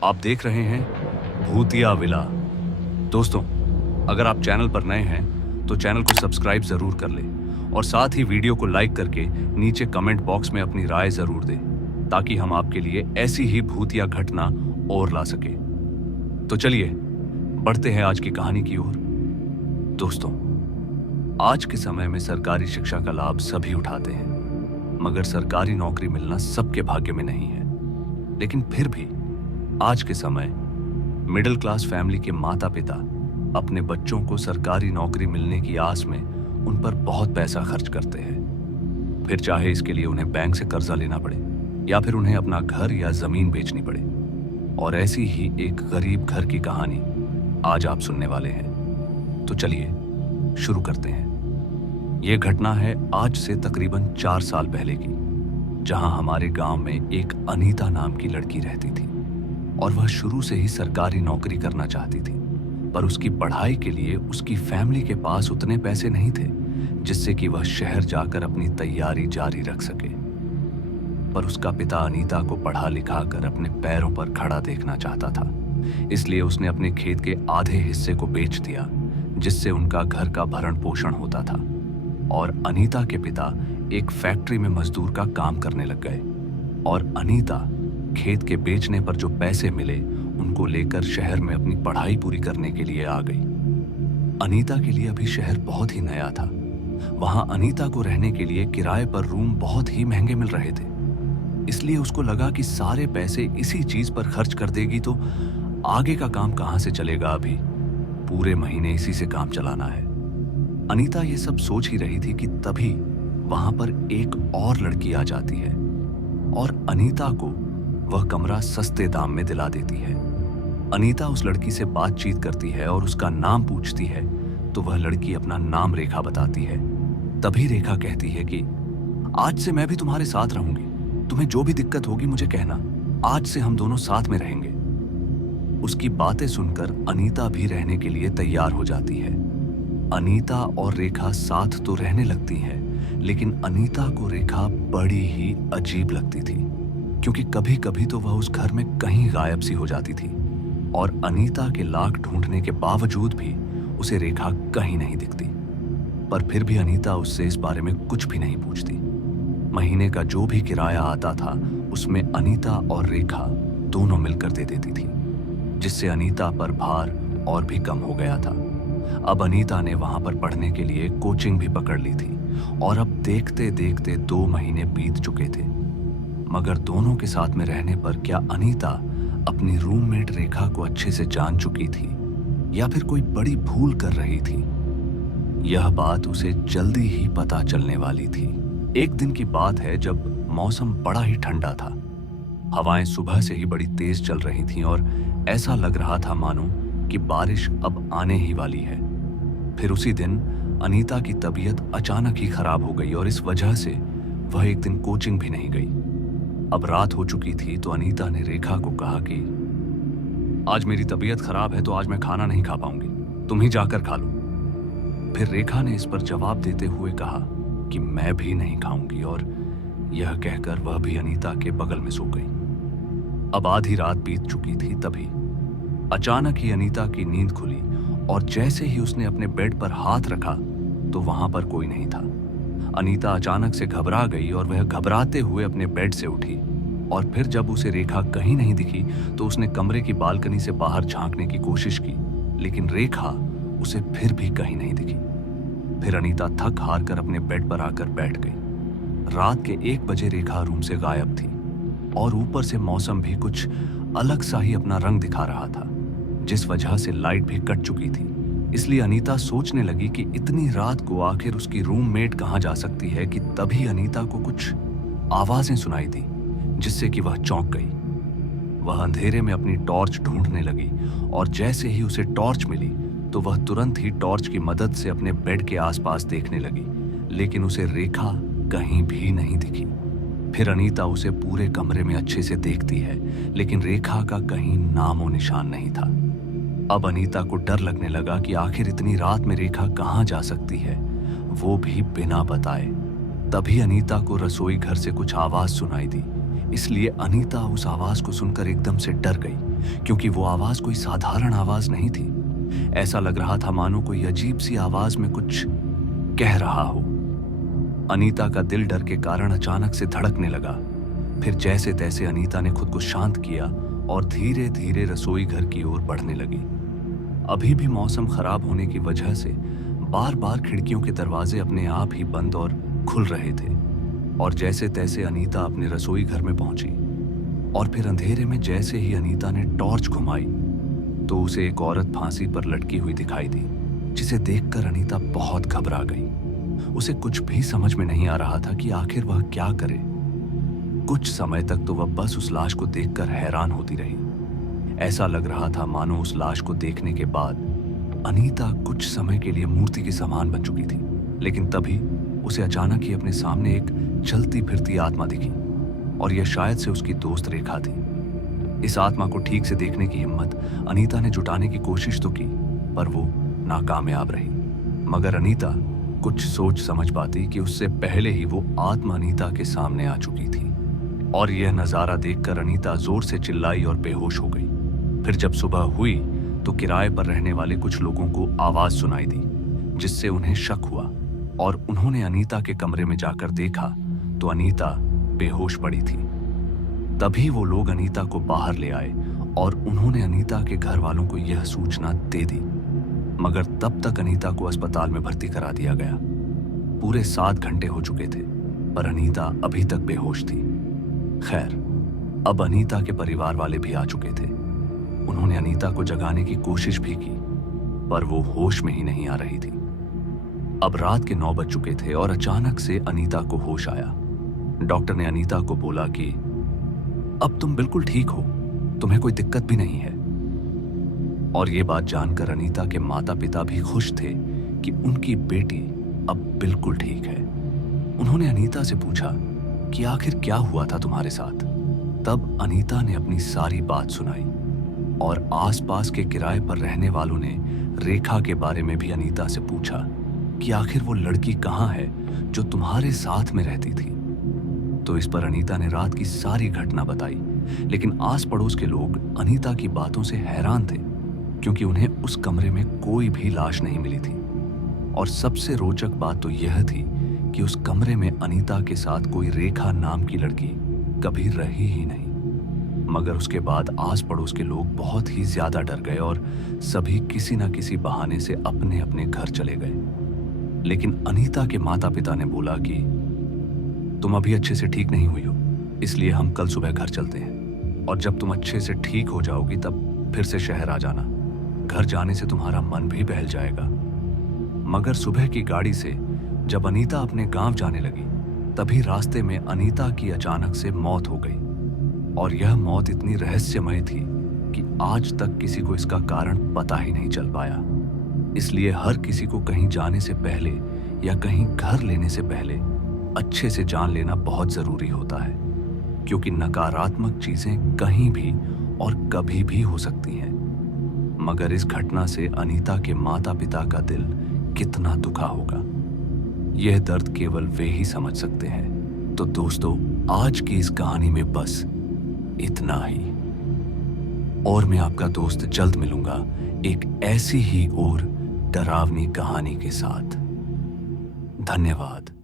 आप देख रहे हैं भूतिया विला। दोस्तों, अगर आप चैनल पर नए हैं तो चैनल को सब्सक्राइब जरूर कर लें और साथ ही वीडियो को लाइक करके नीचे कमेंट बॉक्स में अपनी राय जरूर दें ताकि हम आपके लिए ऐसी ही भूतिया घटना और ला सके। तो चलिए बढ़ते हैं आज की कहानी की ओर। दोस्तों, आज के समय में सरकारी शिक्षा का लाभ सभी उठाते हैं, मगर सरकारी नौकरी मिलना सबके भाग्य में नहीं है। लेकिन फिर भी आज के समय मिडिल क्लास फैमिली के माता पिता अपने बच्चों को सरकारी नौकरी मिलने की आस में उन पर बहुत पैसा खर्च करते हैं, फिर चाहे इसके लिए उन्हें बैंक से कर्जा लेना पड़े या फिर उन्हें अपना घर या जमीन बेचनी पड़े। और ऐसी ही एक गरीब घर की कहानी आज आप सुनने वाले हैं। तो चलिए शुरू करते हैं। यह घटना है आज से तकरीबन 4 साल पहले की, जहां हमारे गांव में एक अनीता नाम की लड़की रहती थी और वह शुरू से ही सरकारी नौकरी करना चाहती थी, पर उसकी पढ़ाई के लिए उसकी फैमिली के पास उतने पैसे नहीं थे जिससे कि वह शहर जाकर अपनी तैयारी जारी रख सके। पर उसका पिता अनीता को पढ़ा लिखा कर अपने पैरों पर खड़ा देखना चाहता था, इसलिए उसने अपने खेत के आधे हिस्से को बेच दिया जिससे उनका घर का भरण पोषण होता था। और अनीता के पिता एक फैक्ट्री में मजदूर का काम करने लग गए और अनीता खेत के बेचने पर जो पैसे मिले उनको लेकर शहर में अपनी पढ़ाई पूरी करने के लिए आ गई। अनीता के लिए अभी शहर बहुत ही नया था। वहां अनीता को रहने के लिए किराए पर रूम बहुत ही महंगे मिल रहे थे, इसलिए उसको लगा कि सारे पैसे इसी चीज पर खर्च कर देगी तो आगे का काम कहां से चलेगा। अभी पूरे महीने इसी से काम चलाना है। अनीता ये सब सोच ही रही थी कि तभी वहां पर एक और लड़की आ जाती है और अनीता को वह कमरा सस्ते दाम में दिला देती है। अनीता उस लड़की से बातचीत करती है और उसका नाम पूछती है तो वह लड़की अपना नाम रेखा बताती है। तभी रेखा कहती है कि आज से मैं भी तुम्हारे साथ रहूंगी, तुम्हें जो भी दिक्कत होगी मुझे कहना, आज से हम दोनों साथ में रहेंगे। उसकी बातें सुनकर अनीता भी रहने के लिए तैयार हो जाती है। अनीता और रेखा साथ तो रहने लगती हैं, लेकिन अनीता को रेखा बड़ी ही अजीब लगती थी, क्योंकि कभी कभी तो वह उस घर में कहीं गायब सी हो जाती थी और अनीता के लाख ढूंढने के बावजूद भी उसे रेखा कहीं नहीं दिखती। पर फिर भी अनीता उससे इस बारे में कुछ भी नहीं पूछती। महीने का जो भी किराया आता था उसमें अनीता और रेखा दोनों मिलकर दे देती थी, जिससे अनीता पर भार और भी कम हो गया था। अब अनीता ने वहां पर पढ़ने के लिए कोचिंग भी पकड़ ली थी और अब देखते देखते 2 महीने बीत चुके थे, मगर दोनों के साथ में रहने पर क्या अनीता अपनी रूममेट रेखा को अच्छे से जान चुकी थी या फिर कोई बड़ी भूल कर रही थी? यह बात उसे जल्दी ही पता चलने वाली थी। एक दिन की बात है जब मौसम बड़ा ही ठंडा था। हवाएं सुबह से ही बड़ी तेज चल रही थीं और ऐसा लग रहा था मानो कि बारिश अब आने ही वाली है। फिर उसी दिन अनीता की तबीयत अचानक ही खराब हो गई और इस वजह से वह एक दिन कोचिंग भी नहीं गई। अब रात हो चुकी थी तो अनीता ने रेखा को कहा कि आज मेरी तबीयत खराब है तो आज मैं खाना नहीं खा पाऊंगी, तुम ही जाकर खा लो। फिर रेखा ने इस पर जवाब देते हुए कहा कि मैं भी नहीं खाऊंगी, और यह कहकर वह भी अनीता के बगल में सो गई। अब आधी रात बीत चुकी थी, तभी अचानक ही अनीता की नींद खुली और जैसे ही उसने अपने बेड पर हाथ रखा तो वहां पर कोई नहीं था। अनीता अचानक से घबरा गई और वह घबराते हुए अपने बेड से उठी और फिर जब उसे रेखा कहीं नहीं दिखी तो उसने कमरे की बालकनी से बाहर झांकने की कोशिश की, लेकिन रेखा उसे फिर भी कहीं नहीं दिखी। फिर अनीता थक हार कर अपने बेड पर आकर बैठ गई। रात के 1 बजे रेखा रूम से गायब थी और ऊपर से मौसम भी कुछ अलग सा ही अपना रंग दिखा रहा था, जिस वजह से लाइट भी कट चुकी थी। इसलिए अनीता सोचने लगी कि इतनी रात को आखिर उसकी रूममेट कहां जा सकती है कि तभी अनीता को कुछ आवाजें सुनाई दी, जिससे कि वह चौंक गई। वह अंधेरे में अपनी टॉर्च ढूंढने लगी और जैसे ही उसे टॉर्च मिली तो वह तुरंत ही टॉर्च की मदद से अपने बेड के आसपास देखने लगी, लेकिन उसे रेखा कहीं भी नहीं दिखी। फिर अनीता उसे पूरे कमरे में अच्छे से देखती है, लेकिन रेखा का कहीं नामो निशान नहीं था। अब अनीता को डर लगने लगा कि आखिर इतनी रात में रेखा कहां जा सकती है, वो भी बिना बताए। तभी अनीता को रसोई घर से कुछ आवाज सुनाई दी। इसलिए अनीता उस आवाज को सुनकर एकदम से डर गई, क्योंकि वो आवाज कोई साधारण आवाज नहीं थी। ऐसा लग रहा था मानो कोई अजीब सी आवाज में कुछ कह रहा हो। अनीता का दिल डर के कारण अचानक से धड़कने लगा। फिर जैसे तैसे अनीता ने खुद को शांत किया और धीरे धीरे रसोई घर की ओर बढ़ने लगी। अभी भी मौसम खराब होने की वजह से बार बार खिड़कियों के दरवाजे अपने आप ही बंद और खुल रहे थे। और जैसे तैसे अनीता अपने रसोई घर में पहुंची और फिर अंधेरे में जैसे ही अनीता ने टॉर्च घुमाई तो उसे एक औरत फांसी पर लटकी हुई दिखाई दी, जिसे देखकर अनीता बहुत घबरा गई। उसे कुछ भी समझ में नहीं आ रहा था कि आखिर वह क्या करे। कुछ समय तक तो वह बस उस लाश को देखकर हैरान होती रही। ऐसा लग रहा था मानो उस लाश को देखने के बाद अनीता कुछ समय के लिए मूर्ति के समान बन चुकी थी। लेकिन तभी उसे अचानक ही अपने सामने एक चलती फिरती आत्मा दिखी, और यह शायद से उसकी दोस्त रेखा थी। इस आत्मा को ठीक से देखने की हिम्मत अनीता ने जुटाने की कोशिश तो की, पर वो नाकामयाब रही। मगर अनीता कुछ सोच समझ पाती कि उससे पहले ही वो आत्मा अनीता के सामने आ चुकी थी। और यह नजारा देखकर अनीता जोर से चिल्लाई और बेहोश हो गई। फिर जब सुबह हुई तो किराए पर रहने वाले कुछ लोगों को आवाज सुनाई दी, जिससे उन्हें शक हुआ और उन्होंने अनीता के कमरे में जाकर देखा तो अनीता बेहोश पड़ी थी। तभी वो लोग अनीता को बाहर ले आए और उन्होंने अनीता के घर वालों को यह सूचना दे दी। मगर तब तक अनीता को अस्पताल में भर्ती करा दिया गया। पूरे 7 घंटे हो चुके थे, पर अनीता अभी तक बेहोश थी। खैर, अब अनीता के परिवार वाले भी आ चुके थे। उन्होंने अनीता को जगाने की कोशिश भी की, पर वो होश में ही नहीं आ रही थी। अब रात के 9 बज चुके थे और अचानक से अनीता को होश आया। डॉक्टर ने अनीता को बोला कि अब तुम बिल्कुल ठीक हो, तुम्हें कोई दिक्कत भी नहीं है। और ये बात जानकर अनीता के माता पिता भी खुश थे कि उनकी बेटी अब बिल्कुल ठीक है। उन्होंने अनीता से पूछा कि आखिर क्या हुआ था तुम्हारे साथ। तब अनीता ने अपनी सारी बात सुनाई और आसपास के किराए पर रहने वालों ने रेखा के बारे में भी अनीता से पूछा कि आखिर वो लड़की कहाँ है जो तुम्हारे साथ में रहती थी। तो इस पर अनीता ने रात की सारी घटना बताई, लेकिन आस पड़ोस के लोग अनीता की बातों से हैरान थे, क्योंकि उन्हें उस कमरे में कोई भी लाश नहीं मिली थी। और सबसे रोचक बात तो यह थी कि उस कमरे में अनीता के साथ कोई रेखा नाम की लड़की कभी रही ही नहीं। मगर उसके बाद आस पड़ोस के लोग बहुत ही ज्यादा डर गए और सभी किसी न किसी बहाने से अपने अपने घर चले गए। लेकिन अनीता के माता पिता ने बोला कि तुम अभी अच्छे से ठीक नहीं हुई हो, इसलिए हम कल सुबह घर चलते हैं, और जब तुम अच्छे से ठीक हो जाओगी तब फिर से शहर आ जाना। घर जाने से तुम्हारा मन भी बहल जाएगा। मगर सुबह की गाड़ी से जब अनीता अपने गांव जाने लगी, तभी रास्ते में अनीता की अचानक से मौत हो गई। और यह मौत इतनी रहस्यमय थी कि आज तक किसी को इसका कारण पता ही नहीं चल पाया। इसलिए हर किसी को कहीं जाने से पहले या कहीं घर लेने से पहले अच्छे से जान लेना बहुत जरूरी होता है, क्योंकि नकारात्मक चीजें कहीं भी और कभी भी हो सकती हैं। मगर इस घटना से अनीता के माता पिता का दिल कितना दुखा होगा, यह दर्द केवल वे ही समझ सकते हैं। तो दोस्तों, आज की इस कहानी में बस इतना ही, और मैं आपका दोस्त जल्द मिलूंगा एक ऐसी ही और डरावनी कहानी के साथ। धन्यवाद।